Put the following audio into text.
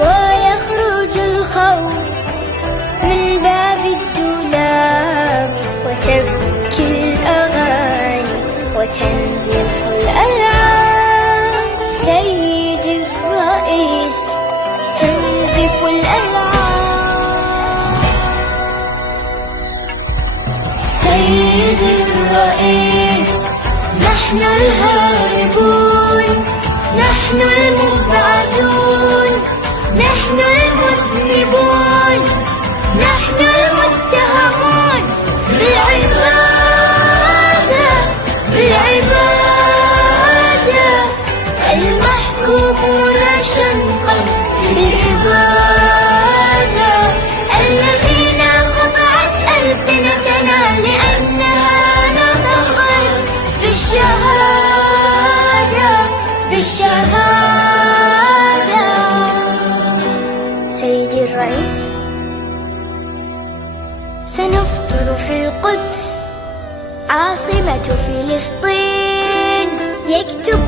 ويخرج الخوف من باب الدولاب، وتبكي الأغاني وتنزف الألعاب. سيد الرئيس تنزف الألعاب. سيد الرئيس نحن الهاربون، نحن المبعدون، نحن المذنبون، نحن المتهمون بالعبادة، بالعبادة، المحكومون شنقا بالإبادة، الذين قطعت ألسنتنا لأنها نطقت بالشهادة، بالشهادة. سيدي الرئيس، سنفطر في القدس عاصمة فلسطين، يكتب